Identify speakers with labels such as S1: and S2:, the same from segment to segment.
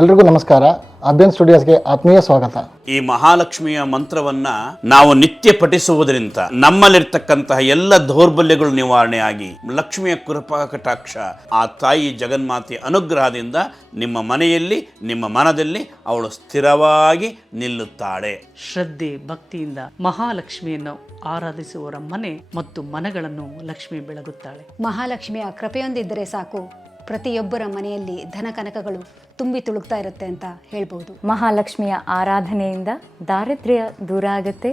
S1: ಎಲ್ರಿಗೂ ನಮಸ್ಕಾರ. ಅಭ್ಯನ್ ಸ್ಟುಡಿಯೋಸ್ಗೆ ಆತ್ಮೀಯ ಸ್ವಾಗತ.
S2: ಈ ಮಹಾಲಕ್ಷ್ಮಿಯ ಮಂತ್ರವನ್ನ ನಾವು ನಿತ್ಯ ಪಠಿಸುವುದರಿಂದ ನಮ್ಮಲ್ಲಿರ್ತಕ್ಕಂತಹ ಎಲ್ಲ ದೌರ್ಬಲ್ಯಗಳು ನಿವಾರಣೆ ಆಗಿ ಲಕ್ಷ್ಮಿಯ ಕೃಪಾ ಕಟಾಕ್ಷ ಆ ತಾಯಿ ಜಗನ್ಮಾತೆ ಅನುಗ್ರಹದಿಂದ ನಿಮ್ಮ ಮನೆಯಲ್ಲಿ ನಿಮ್ಮ ಮನದಲ್ಲಿ ಅವಳು ಸ್ಥಿರವಾಗಿ ನಿಲ್ಲುತ್ತಾಳೆ.
S3: ಶ್ರದ್ಧೆ ಭಕ್ತಿಯಿಂದ ಮಹಾಲಕ್ಷ್ಮಿಯನ್ನು ಆರಾಧಿಸುವವರ ಮನೆ ಮತ್ತು ಮನಗಳನ್ನು ಲಕ್ಷ್ಮಿ ಬೆಳಗುತ್ತಾಳೆ.
S4: ಮಹಾಲಕ್ಷ್ಮಿಯ ಕೃಪೆಯೊಂದಿದ್ದರೆ ಸಾಕು. ಪ್ರತಿಯೊಬ್ಬರ ಮನೆಯಲ್ಲಿ ಧನ ಕನಕಗಳು ತುಂಬಿ ತುಳುಕ್ತಾ ಇರುತ್ತೆ ಅಂತ ಹೇಳ್ಬೋದು.
S5: ಮಹಾಲಕ್ಷ್ಮಿಯ ಆರಾಧನೆಯಿಂದ ದಾರಿದ್ರ್ಯ ದೂರ ಆಗುತ್ತೆ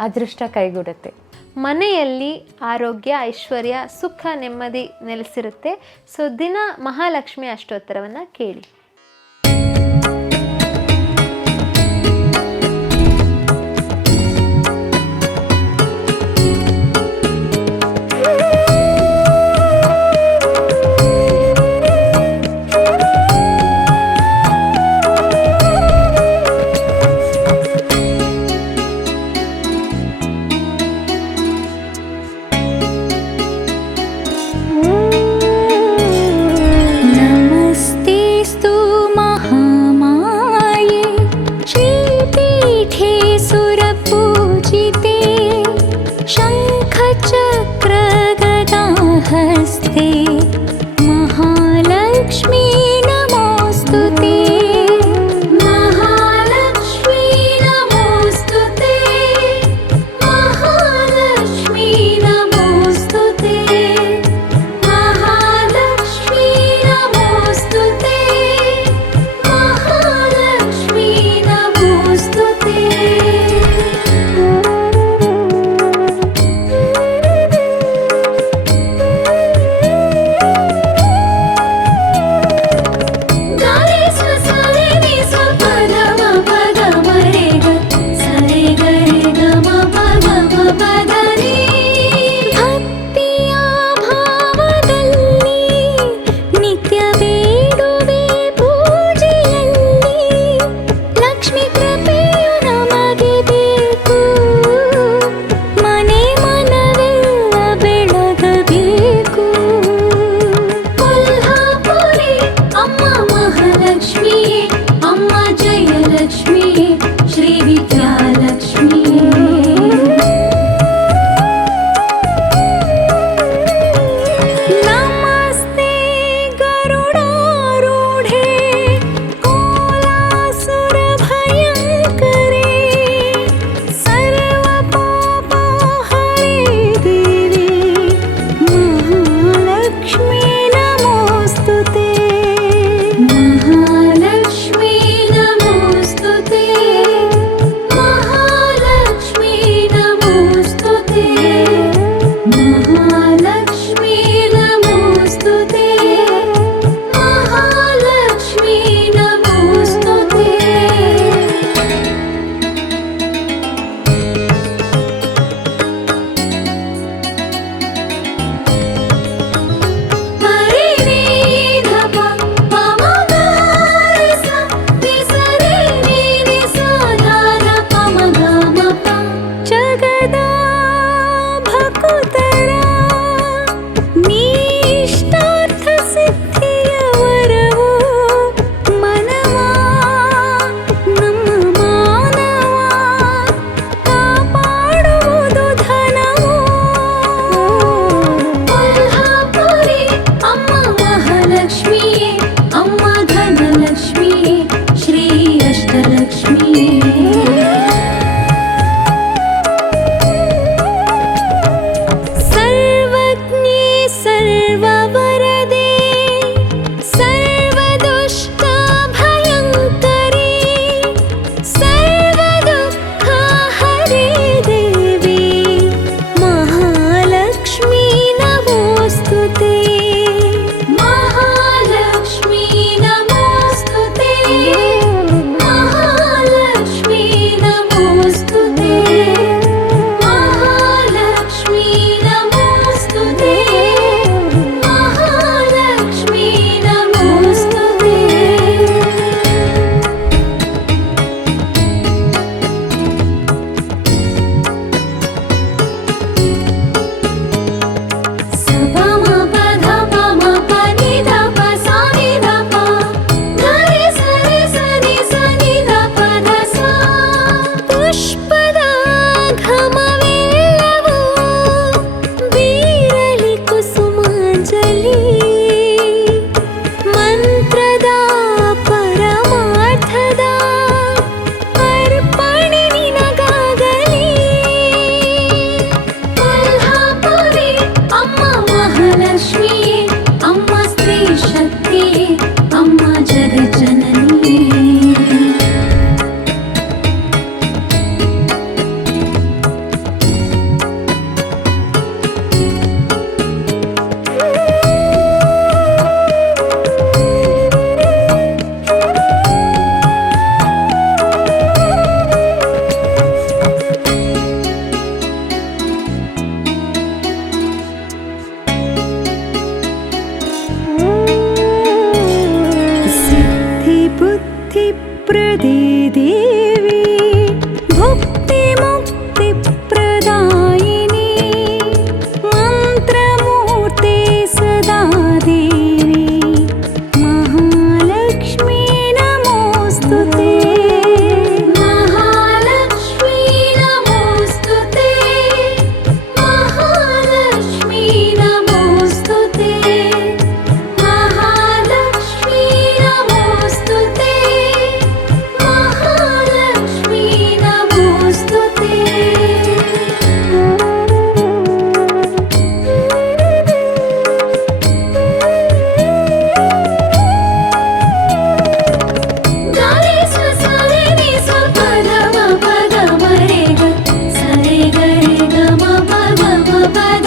S5: ಅದೃಷ್ಟ ಕೈಗೂಡುತ್ತೆ.
S6: ಮನೆಯಲ್ಲಿ ಆರೋಗ್ಯ ಐಶ್ವರ್ಯ ಸುಖ ನೆಮ್ಮದಿ ನೆಲೆಸಿರುತ್ತೆ. ಸೊ ದಿನ ಮಹಾಲಕ್ಷ್ಮಿ ಅಷ್ಟೋತ್ತರವನ್ನು ಕೇಳಿ.
S7: but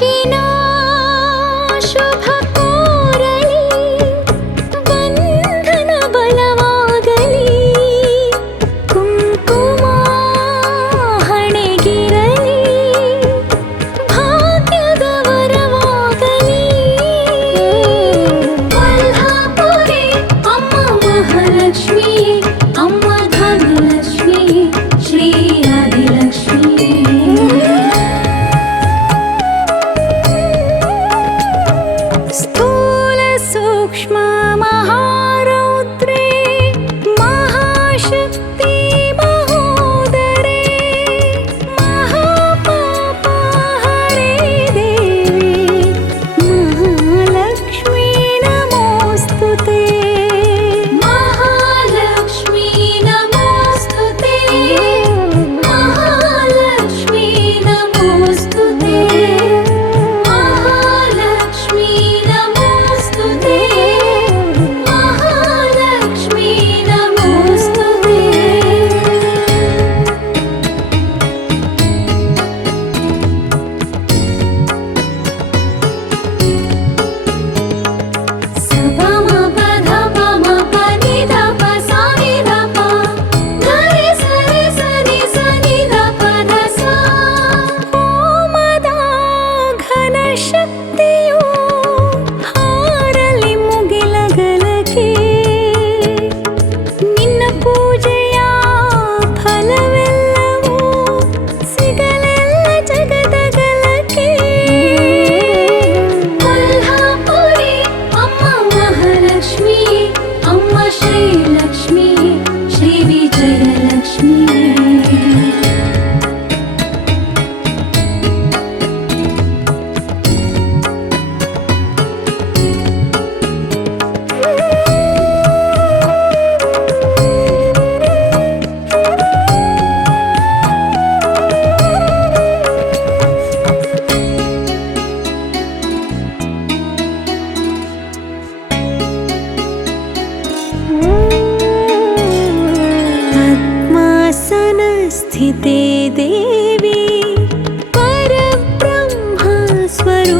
S7: আসে स्वरूप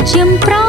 S7: ராஜ்யம் பிரா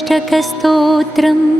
S7: अष्टकस्तोत्रम्।